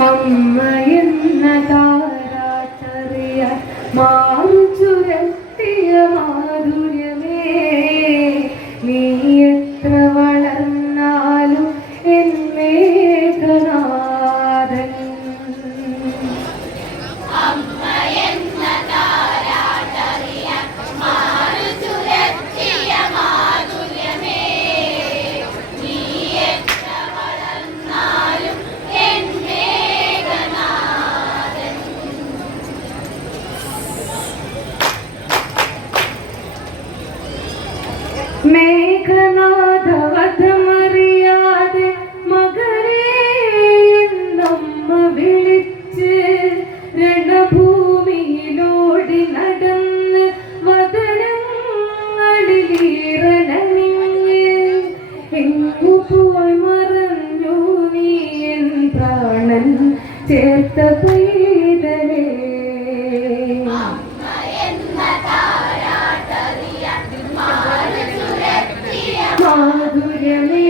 Come some മാധുര്യമേ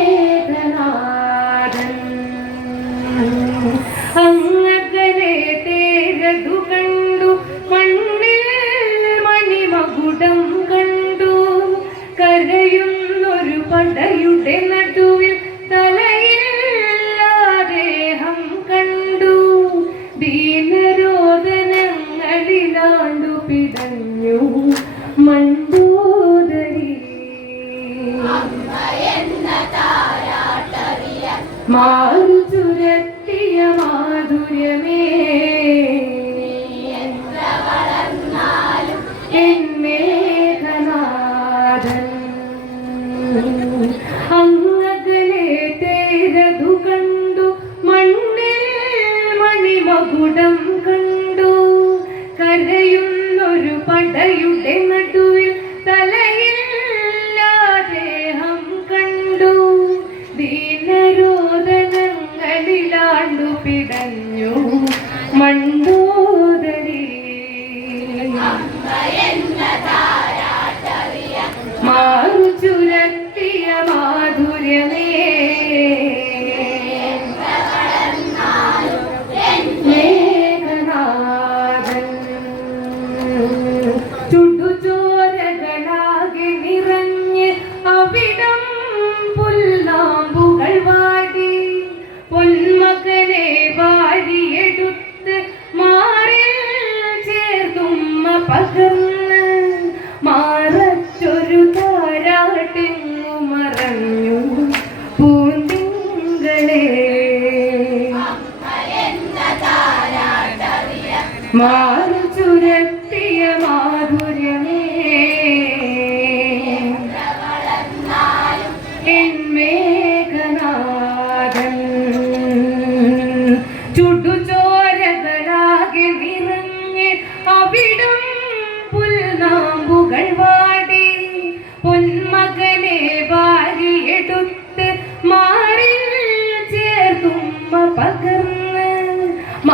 പിടഞ്ഞു മൺകൂതരി മാറു ചുരത്തിയ മാധുര്യമേ എന്നേകനാഥൻ അങ്ങകലെ തേരതു കണ്ടു മണ്ണിൽ മണിമകുടം പകർന്നു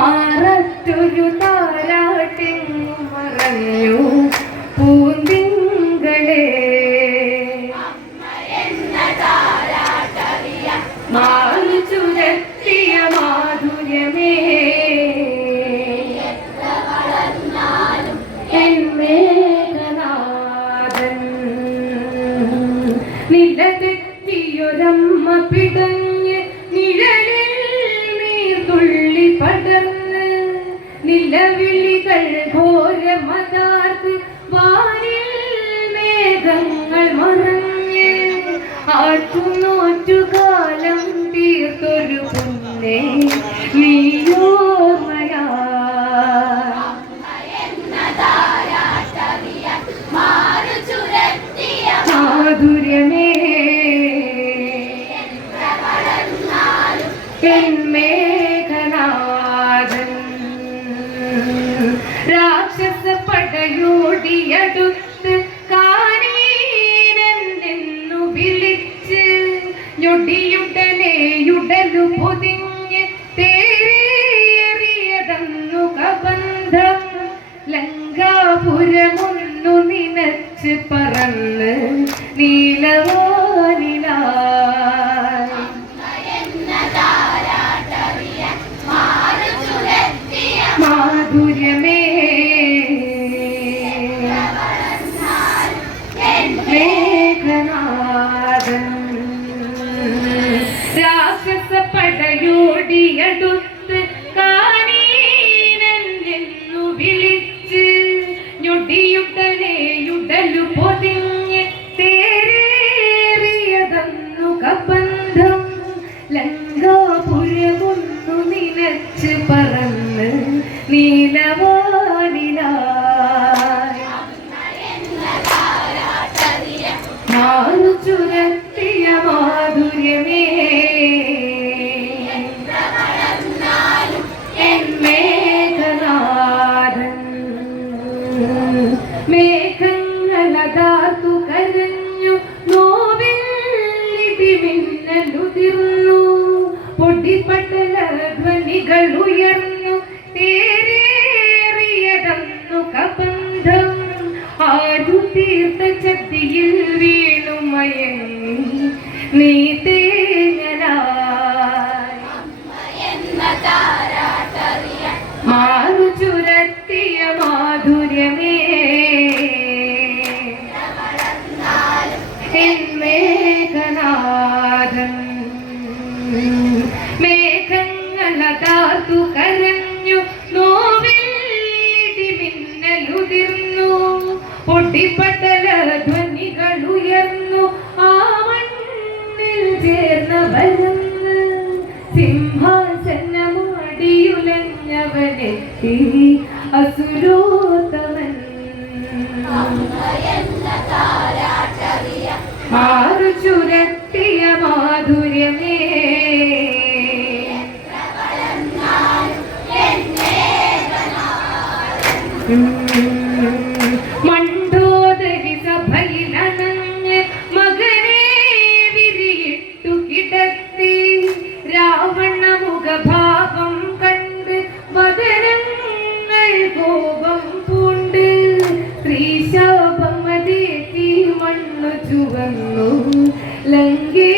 പാറത്തൊരു താരാട്ടെങ്ങും പൂന്തിങ്കളെ. മാധുര്യമേ. നിലതെത്തിയൊരമ്മ പിടഞ്ഞ് നിഴലിൽ നീർ തുള്ളി നിലവിളികൾ ഘോരമതാർത്ത് വാരിൽ മേഘങ്ങൾ മറഞ്ഞ് ആറ്റുനോറ്റുകാലം തീർത്തൊരു പുന്നേ നീയോ ചുടിയുടലെയുടലു പൊതിഞ്ഞ് തേരേറിയതന്നു കബന്ധം. ലങ്കാപുരമൊന്നു നിനച്ച് പറന്ന് നീലവും പുഴ കൊണ്ടു നിലച്ച് പറന്ന് നീലവോ വിളികളുയർന്നു നേരേറിയതന്നു കബന്ധം. ആരു തീർത്ത ചതിയിൽ വീണുമയങ്ങി നീ തേങ്ങലായി. മാ ചേർന്നു. ആ മണ്ണിൽ ചേർന്നവനെന്ന് സിംഹാസനമാടിയുലഞ്ഞവനെ തിരി അസുരോത്തമൻ. മാറു ചുരത്തിയ മാധുര്യമേ. Mm-hmm. எங்கே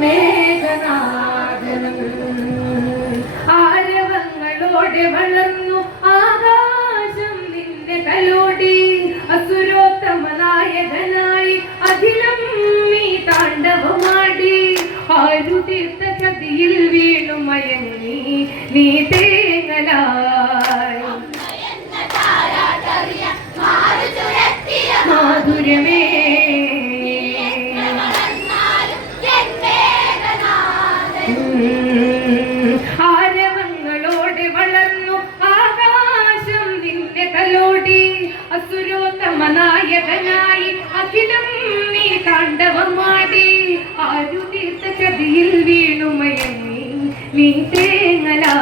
മേഘനാഥനും ആരവങ്ങളോടെ വളർന്നു ആകാശം നിന്റെ കലോടി അസുരോത്തമനായകനായി അഖിലം നീ താണ്ഡവമാടി. ആരു തീർത്ത ചതിയിൽ വീണു മയങ്ങി നീ തേങ്ങലായി. മാധുര്യമേ വീട്ടേങ്ങലാ.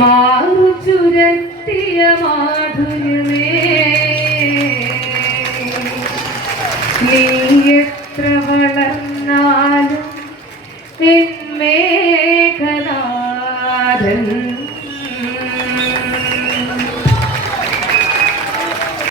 മാറുചുരത്തിയ മാധുര്യമേ. നീയ